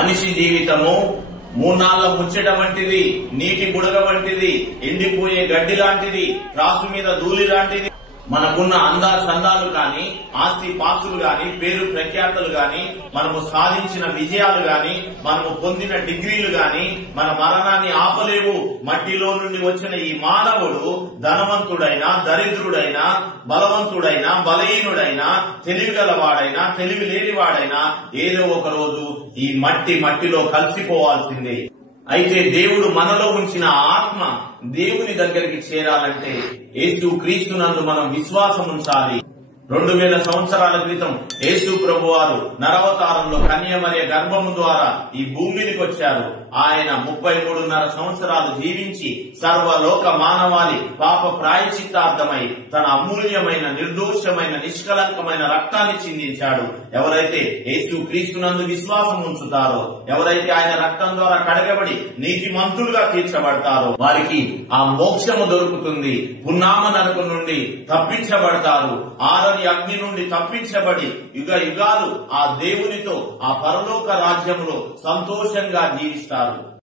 మనిషి జీవితము మూనాళ్ల ముచ్చట వంటిది, నీటి బుడగ వంటిది, ఎండిపోయే గడ్డి లాంటిది, రాసు మీద ధూళి లాంటిది. మనకున్న సందాలు గాని, ఆస్తి పాస్తులు గాని, పేరు ప్రఖ్యాతలు గాని, మనము సాధించిన విజయాలు గాని, మనము పొందిన డిగ్రీలు గాని మన మరణాన్ని ఆపలేవు. మట్టిలో నుండి వచ్చిన ఈ మానవుడు ధనవంతుడైనా, దరిద్రుడైనా, బలవంతుడైనా, బలహీనుడైనా, తెలివిగలవాడైనా, తెలివి లేనివాడైనా ఏదో ఒక రోజు ఈ మట్టిలో కలిసిపోవాల్సిందే. అయితే దేవుడు మనలో ఉంచిన ఆత్మ దేవుని దగ్గరికి చేరాలంటే యేసు క్రీస్తునందు మనం విశ్వాసం ఉంచాలి. 2000 సంవత్సరాల క్రితం యేసు ప్రభువారు నరవతారంలో కన్యమరియ గర్భము ద్వారా ఈ భూమికి వచ్చారు. ఆయన 33.5 సంవత్సరాలు జీవించి సర్వలోక మానవాళి పాప ప్రాయశ్చిత్తార్థమై తన అమూల్యమైన, నిర్దోషమైన, నిష్కలంకమైన రక్తాన్ని చిందించాడు. ఎవరైతే యేసు క్రీస్తునందు విశ్వాసం ఉంచుతారో, ఎవరైతే ఆయన రక్తం ద్వారా కడగబడి నీతిమంతులుగా తీర్చబడతారో వారికి ఆ మోక్షము దొరుకుతుంది. పున్నామ నరకం నుండి తప్పించబడతారు. ఆరని అగ్ని నుండి తప్పించబడి యుగ యుగాలు ఆ దేవునితో ఆ పరలోక రాజ్యంలో సంతోషంగా జీవిస్తారు.